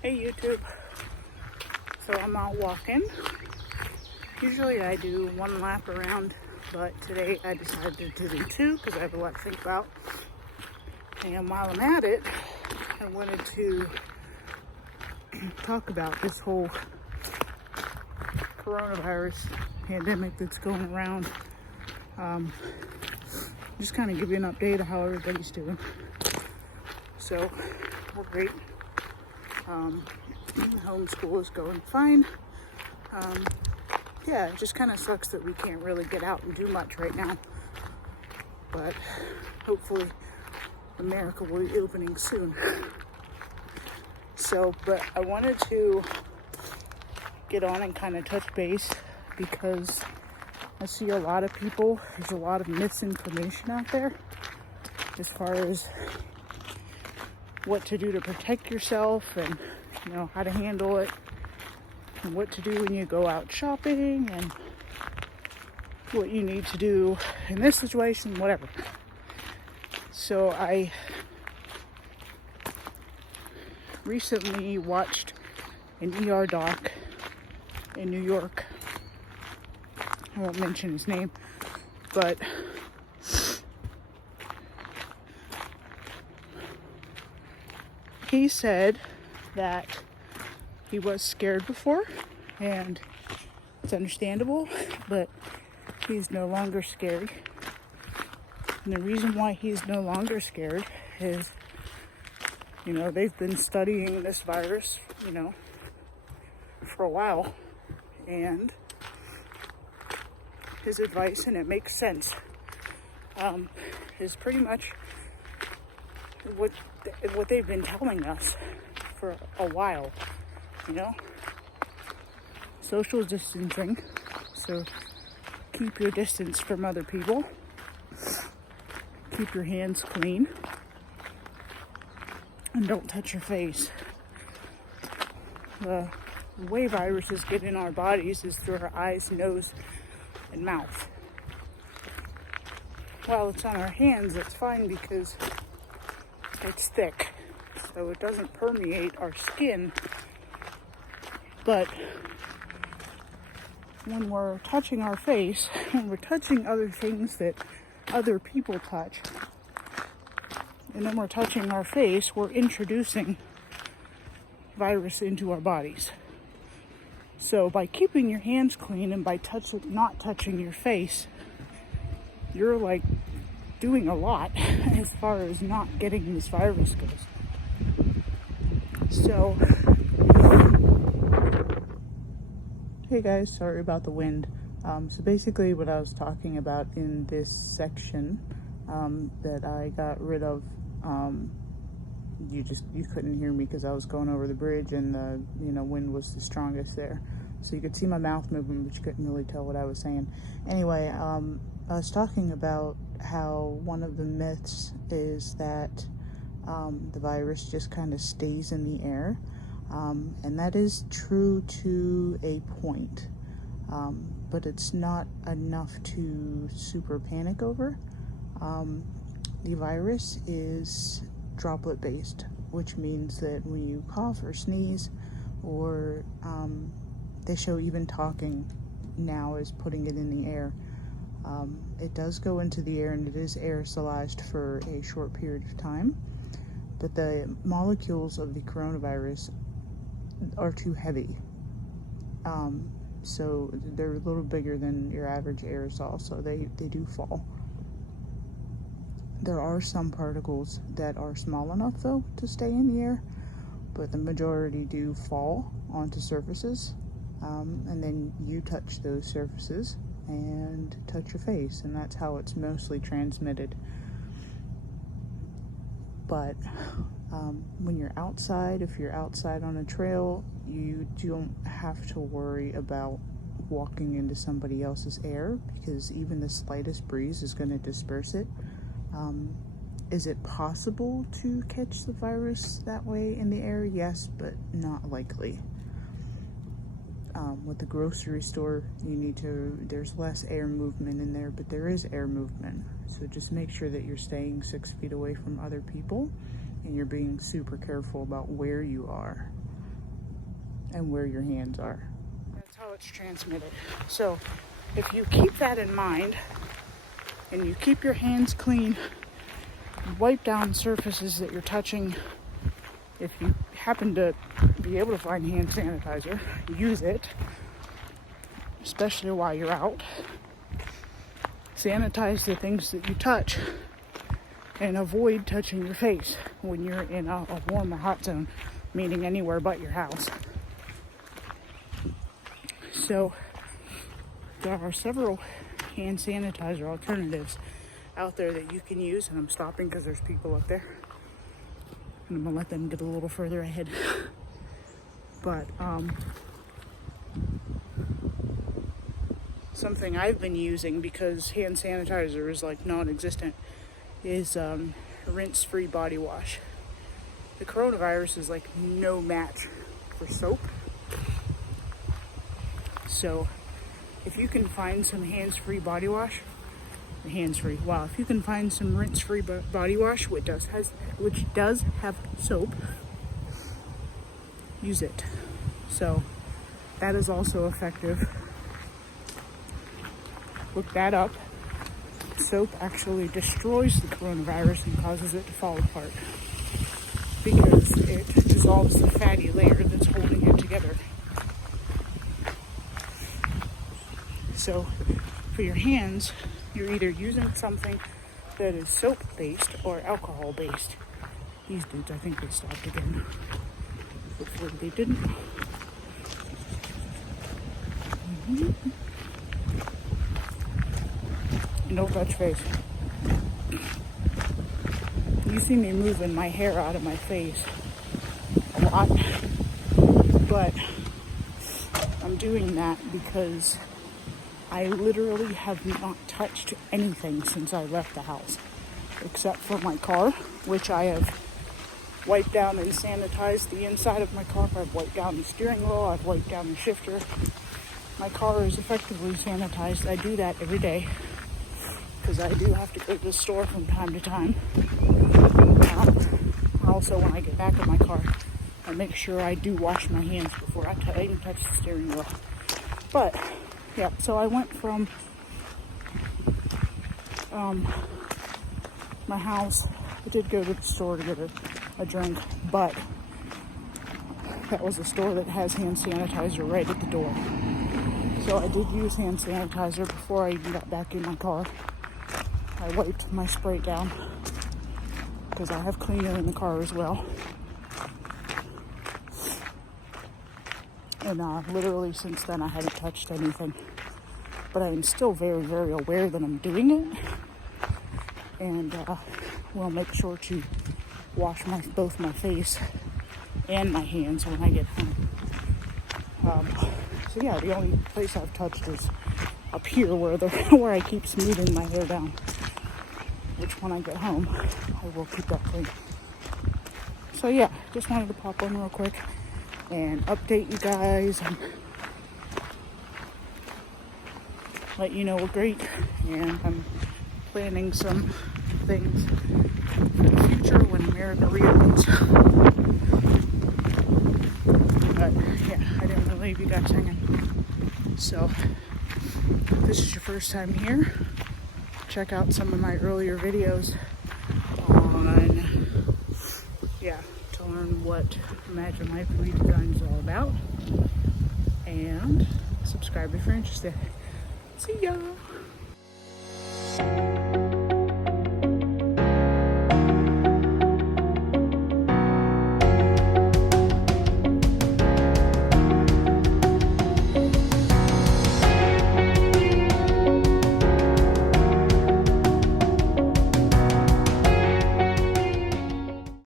Hey YouTube, so I'm out walking. Usually I do one lap around, but today I decided to do two because I have a lot to think about. And while I'm at it, I wanted to talk about this whole coronavirus pandemic that's going around. Just kind of give you an update of how everybody's doing. So, we're great. Homeschool is going fine. Yeah, it just kind of sucks that we can't really get out and do much right now. But hopefully America will be opening soon. So, but I wanted to get on and kind of touch base because I see a lot of people, there's a lot of misinformation out there as far as what to do to protect yourself and, you know, how to handle it and what to do when you go out shopping and what you need to do in this situation, whatever. So I recently watched an ER doc in New York. I won't mention his name, but he said that he was scared before, and it's understandable, but he's no longer scared. And the reason why he's no longer scared is, you know, they've been studying this virus, you know, for a while, and his advice, and it makes sense, is pretty much what they've been telling us for a while, you know, social distancing. So keep your distance from other people, keep your hands clean, and don't touch your face. The way viruses get in our bodies is through our eyes, nose, and mouth. While it's on our hands, it's fine because it's thick, so it doesn't permeate our skin. But when we're touching our face, when we're touching other things that other people touch, and then we're touching our face, we're introducing virus into our bodies. So by keeping your hands clean and by not touching your face, you're like doing a lot as far as not getting this virus goes. So, hey guys, sorry about the wind. So basically what I was talking about in this section that I got rid of, you couldn't hear me because I was going over the bridge and the wind was the strongest there. So you could see my mouth moving, but you couldn't really tell what I was saying. Anyway, I was talking about how one of the myths is that the virus just kind of stays in the air. And that is true to a point. But it's not enough to super panic over. The virus is droplet based, which means that when you cough or sneeze, or they show even talking now is putting it in the air. It does go into the air and it is aerosolized for a short period of time, but the molecules of the coronavirus are too heavy. So they're a little bigger than your average aerosol, so they do fall. There are some particles that are small enough though to stay in the air, but the majority do fall onto surfaces, and then you touch those surfaces and touch your face, and that's how it's mostly transmitted. But when you're outside, if you're outside on a trail, you don't have to worry about walking into somebody else's air, because even the slightest breeze is going to disperse it. Is it possible to catch the virus that way in the air? Yes, but not likely. With the grocery store, there's less air movement in there, but there is air movement. So just make sure that you're staying 6 feet away from other people and you're being super careful about where you are. and where your hands are. That's how it's transmitted. So if you keep that in mind and you keep your hands clean, you wipe down surfaces that you're touching. If you happen to be able to find hand sanitizer, use it, especially while you're out. Sanitize the things that you touch and avoid touching your face when you're in a warm or hot zone, meaning anywhere but your house. So there are several hand sanitizer alternatives out there that you can use, and I'm stopping because there's people up there and I'm gonna let them get a little further ahead. But something I've been using, because hand sanitizer is like non-existent, is rinse-free body wash. The coronavirus is like no match for soap. So if you can find some hands-free body wash, if you can find some rinse-free body wash, which does have soap, use it. So that is also effective. Look that up. Soap actually destroys the coronavirus and causes it to fall apart because it dissolves the fatty layer that's holding it together. So for your hands, you're either using something that is soap-based or alcohol-based. These dudes, I think they stopped again. Hopefully they didn't. And don't touch face. You see me moving my hair out of my face a lot, but I'm doing that because I literally have not touched anything since I left the house, except for my car, which I have wiped down and sanitized the inside of my car. I've wiped down the steering wheel, I've wiped down the shifter. My car is effectively sanitized. I do that every day because I do have to go to the store from time to time. Also, when I get back in my car, I make sure I do wash my hands before I even touch the steering wheel. But yeah, so I went from my house. I did go to the store to get a drink, but that was a store that has hand sanitizer right at the door. So I did use hand sanitizer before I even got back in my car. I wiped my spray down because I have cleaner in the car as well. And literally since then I haven't touched anything. But I am still very, very aware that I'm doing it. And will make sure to wash both my face and my hands when I get home. So yeah, the only place I've touched is up here where I keep smoothing my hair down. Which when I get home, I will keep that clean. So yeah, just wanted to pop on real quick and update you guys and let you know we're great. And I'm planning some things for the future when America reopens. But yeah, I didn't want to leave you guys hanging. So if this is your first time here, check out some of my earlier videos to learn what Imagine Life Redesign is all about, and subscribe if you're interested. See ya!